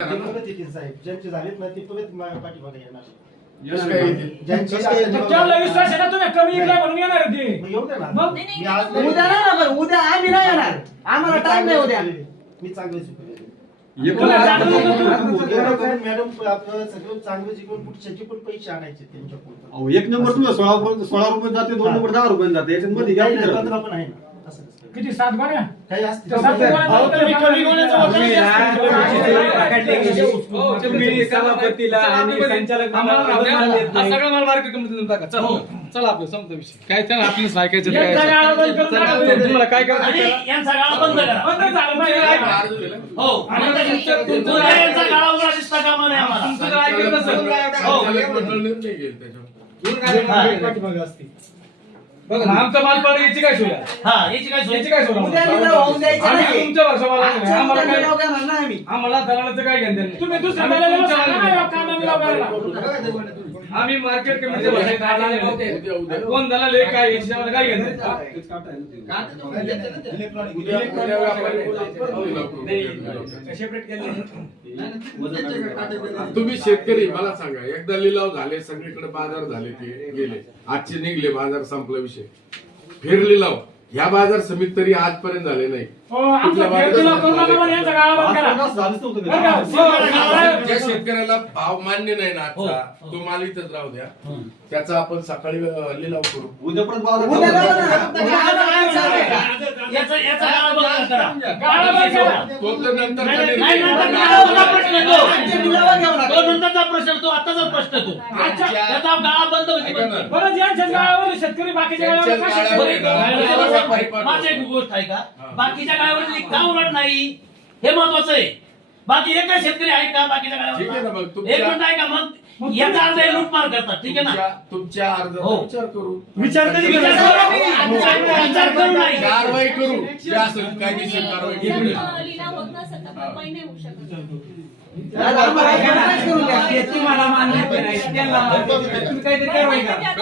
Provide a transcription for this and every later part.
ते परत येतील साहेब ज्यांचे झालेत ना ते परत माझ्या पाठीमागे येणार यश काय येतील? ज्यांचे त्याला विश्वास आहे ना तुम्ही कमी इकला म्हणून येणार आहे ते मग येऊ दे ना मग? मी आज नाही- उद्या नाही ना पण उद्या आम्ही नाही येणार आम्हाला मी टाइम नाही चांगलं उद्या शिकवलेलं. मी चांगलं शिकवलेलं तुला चांगलं होतं तू. एवढं करून मॅडम आपलं सगळं चांगलं शिकवून पुढच्याचे पण पैसे आणायचे अहो, एक नंबर तुला सोळा रुपये सोळा रुपये जाते दोन नंबर दहा रुपये जाते याच्यात मध्ये घ्या? पंधरा पण आहे ना? किती? सात गोण्या? काही असतील. त्या सात गोण्या अहो, तुम्ही कमी गोण्याचं वजन तुम्ही जास्त जास्त हो, तुम्ही सभापतीला आणि संचालक हा सगळा माल मार्केट कमिटीतून टाका. चला चला आपलं विषय. काय त्याला आपल्याला ऐकायचं काय यांचा गाळा बंद करून चला, टाका. तुम्हाला काय करायचं आणि करा. यांचा गाळा बंद करा. बंद झालं पाहिजे. हो. आणि तुमचं- तुमचं- उद्या यांचा गाळा उघडा दिसता कामा नाही आम्हाला. तुमचं जर ऐकलं नसेल, हो. पाठीमागे असतील. बघा ना, आमचा माल पाडा याची काय सोय आहे? हा याची काय सोय याची काय सोय आहे? उद्या निलाव होऊन द्यायचा आम्ही नाही. तुमच्या. आजच्या आम्हाला काय आम्ही आम्हाला दलालाचं काय घेणं देणं नाही. तुम्ही दुसऱ्या आम्ही दलालाला तुमच्या सांगा ना. आम्ही मार्केट. कोण दलाल आहे काय. तुम्ही शेतकरी मला सांगा एकदा लिलाव झाले सगळीकडे बाजार झाले ते गेले. आजचे निघले बाजार संपला विषय. फेर लिलाव. ह्या बाजार समिती तरी आजपर्यंत झाले नाही. हो? हो, ज्या शेतकऱ्याला भाव मान्य नाही ना हो, आजचा. हो. तो माल इथंच राहू द्या. त्याचा आपण सकाळी लिलाव करू. उद्या परत. तो तर नंतर प्रश्न तो. आताचा प्रश्न तो. अच्छा. त्याचा गाळा बंद होती ऐका ना. बरं ज्यांच्याच गाळावर शेतकरी बाकीच्या गाळावर माझी एक गोष्ट आहे का? बाकीच्या गाळावरती का उलट नाही? हे महत्वाचं आहे. बाकी एक शेतकरी आहेत का? बाकीच्या ठीक आहे ना तुमच्या- एक मिनिट आहे का मग याचा अर्थ हे लूटमार करतात ठीक आहे ना? तुमच्या- तुमच्या अर्जाचा हो. विचार करू. विचार कधी विचार? करू. विचार- विचार करू. नाही. कारवाई करू. जे असेल कायदेशीर कारवाई करू. लिलाव होत नसेल तर भरपाई नाही होऊ शकत दादा, मान्य तुम्ही काहीतरी कारवाई करा.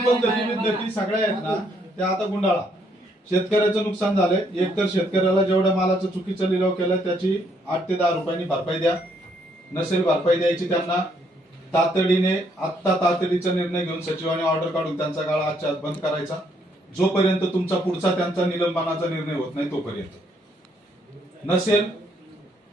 पद्धती सगळ्या आहेत ना त्या आता गुंडाळा शेतकऱ्याचं नुकसान झालंय एकतर शेतकऱ्याला जेवढ्या मालाचं चुकीचा लिलाव केलाय त्याची आठ ते दहा रुपयांनी भरपाई द्या नसेल भरपाई द्यायची त्यांना. तातडीने आत्ता तातडीचा निर्णय घेऊन सचिवाने ऑर्डर काढून त्यांचा गाळा आजच्या आज बंद करायचा. जोपर्यंत तुमचा पुढचा त्यांचा निलंबनाचा निर्णय होत नाही तोपर्यंत. नसेल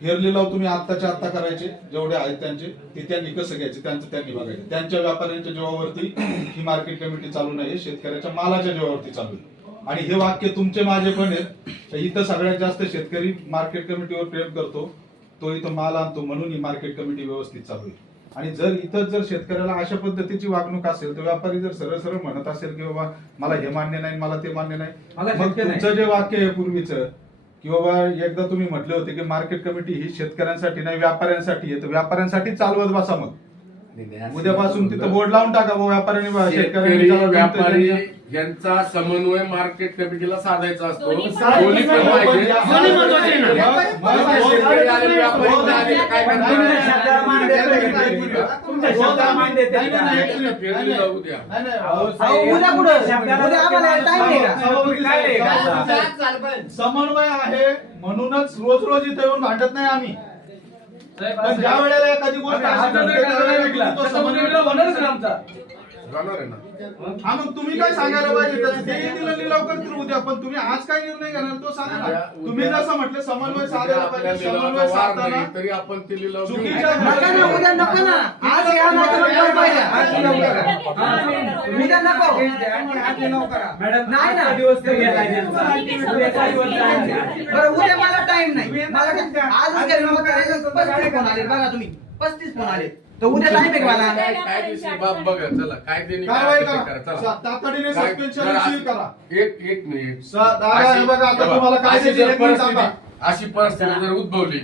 हेर तुम्ही आत्ताच्या आत्ता करायचे जेवढे आहेत त्यांचे ते त्यांनी कसं घ्यायचे त्यांचं त्यांनी बघायचे त्यांच्या व्यापाऱ्यांच्या जीवावरती ही मार्केट कमिटी चालू नाही शेतकऱ्याच्या मालाच्या जीवावरती चालू आहे. आणि हे वाक्य तुमचे माझे पण आहेत. तर इथं सगळ्यात जास्त शेतकरी मार्केट कमिटीवर प्रेम करतो. तो इथं माल आणतो म्हणून ही मार्केट कमिटी व्यवस्थित चालू आहे. आणि जर इथं जर शेतकऱ्याला अशा पद्धतीची वागणूक असेल तर व्यापारी जर सरळ सरळ म्हणत असेल की बाबा मला हे मान्य नाही मला ते मान्य नाही मग. तुमचं जे वाक्य आहे पूर्वीचं की बाबा एकदा तुम्ही म्हटले होते की मार्केट कमिटी ही शेतकऱ्यांसाठी नाही व्यापाऱ्यांसाठी आहे तर व्यापाऱ्यांसाठी चालवत बसा मग. उद्यापासून तिथं बोर्ड लावून टाका व्यापाऱ्यांनी शेतकऱ्यांनी यांचा समन्वय मार्केट कमिटीला साधायचा असतो. दोन्ही पण पाहिजे? समन्वय आहे म्हणूनच रोज रोज इथे येऊन भांडत नाही आम्ही. पण ज्या वेळेला एखादी गोष्ट समन्वय होणारच आमचा. जाणार आहे ना? हा मग तुम्ही काय सांगायला पाहिजे त्याचं ते येतील आणि लिलाव करतील उद्या पण तुम्ही आज काय निर्णय घेणार? तो सांगा ना. उद्या- तुम्ही जसं म्हटलं समन्वय साधायला पाहिजे समन्वय साधताना तरी आपण ते लिलाव घेऊ. चुकीच्या नका ना उद्या नको ना. आज लिलाव करा. उद्या नको. करा. नाही ना. बरं उद्या मला टाइम नाही. मला काय- आजच घरी मग करायचं आले बघा तुम्ही. पस्तीस फोन आले. तर उद्या टाइम आहे का मला? काय कायदेशीर बाब बघा चला कारवाई काय करा. चला. सा- तातडीने काय- सस्पेन्शन असं- करा. एक एक मिनिट. सा- दादा, हे अशी- बघा, आता बघा, तुम्हाला काय अशी परिस्थिती. अशी परिस्थिती जर उद्भवली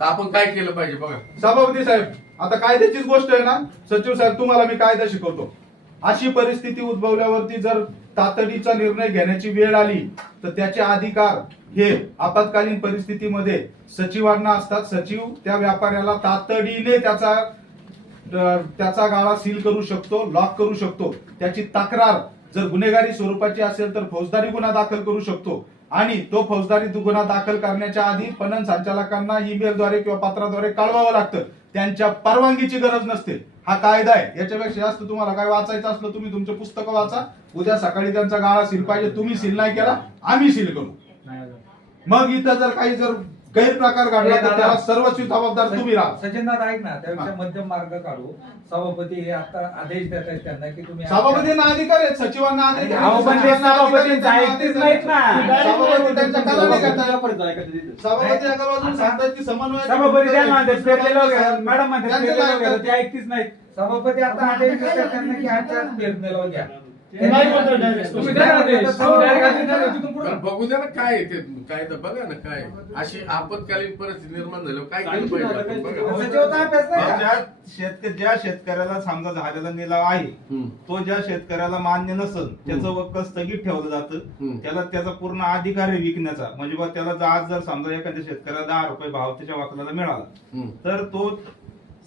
तर आपण काय केलं पाहिजे बघा. सभापती साहेब आता कायद्याचीच गोष्ट आहे ना? सचिव साहेब तुम्हाला मी कायदा शिकवतो. अशी परिस्थिती उद्भवल्यावरती जर तातडीचा निर्णय घेण्याची वेळ आली तर त्याचे अधिकार हे आपत्कालीन परिस्थितीमध्ये सचिवांना असतात. सचिव त्या व्यापाऱ्याला तातडीने त्याचा त्याचा गाळा सील करू शकतो लॉक करू शकतो. त्याची तक्रार जर गुन्हेगारी स्वरूपाची असेल तर फौजदारी गुन्हा दाखल करू शकतो. आणि तो फौजदारी गुन्हा दाखल करण्याच्या आधी पणन संचालकांना ईमेलद्वारे किंवा पत्राद्वारे कळवावं लागतं. त्यांच्या परवानगीची गरज नसते. हा कायदा आहे. याच्यापेक्षा जास्त तुम्हाला काय वाचायचं असलं तुम्ही तुमचं पुस्तकं वाचा. उद्या सकाळी त्यांचा गाळा सील पाहिजे. तुम्ही सील नाही केला आम्ही सील करू. मग इथं जर काही जर गैरप्रकार घडला तर त्याला सर्वस्वी जबाबदार तुम्ही राहा. सचिन दादा ऐक ना त्यापेक्षा मध्यम मार्ग काढू. सभापती हे आता आदेश देत आहेत त्यांना की तुम्ही सभापतींना अधिकार आहेत सचिवांना अधिकार सभापतींचं ऐकतेच नाहीत ना. सभापती त्यांच्या करतात सभापती ऐकत तिथे. सभापती एका बाजून सांगतात की समन्वय सभापती त्यांना म्हणतात पेरलेलं वगैरे मॅडम म्हणतात पेरलेलं वगैरे ते ऐकतीच नाहीत. सभापती आता आदेश देतात त्यांना की आजच्या घ्या नाही. तुम्ही तिथून पुढं. तर बघू द्या ना काय आहे ते काय तर बघा ना काय. अशी आपत्कालीन परिस्थिती निर्माण झाल्यावर काय केलं पाहिजे शेतकरी ज्या शेतकऱ्याला समजा झालेला निलाव आहे. तो ज्या शेतकऱ्याला मान्य नसल त्याचं वक्कल स्थगित ठेवलं जातं. त्याला त्याचा पूर्ण अधिकार आहे विकण्याचा म्हणजे बघ त्याला जर आज जर समजा एखाद्या शेतकऱ्याला दहा रुपये भाव त्याच्या वकिलाला मिळाला. तर तो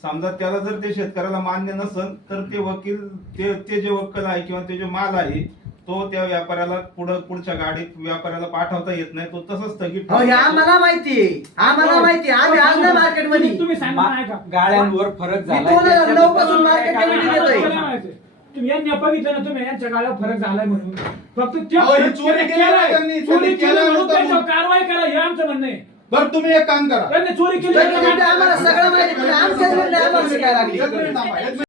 समजा त्याला जर ते शेतकऱ्याला मान्य नसल तर ते वकील ते ते जे वक्कल आहे किंवा ते जे माल आहे तो त्या व्यापाऱ्याला पुढं पुढच्या गाडीत व्यापाऱ्याला पाठवता येत नाही. तो तसंच स्थगित हो हे. आम्हाला माहितीये आम्हाला माहितीये आम्ही आज नाही मार्केटमध्ये तुम्ही- तुम्ही सांगा फरक मी झाला दोन हजार नऊ पासून मार्केट कमिटी देतोय. मला माहिती? आहे. तुम्ही यांनी बघितलं ना तुम्ही यांच्या गाड्यावर फरक झालाय म्हणून. फक्त ते अहो, ही चोरी केली ना त्यांनी, चोरी त्यांनी केली केलं म्हणून होतं त्यांच्यावर म्हणून. कारवाई करा हे आमचं म्हणणं आहे. बरं तुम्ही एक काम करा. त्यांनी चोरी केली. आम्हाला सगळं माहिती. तुम्ही आमच्याच म्हणणे आम्हाला शिकायला लागली.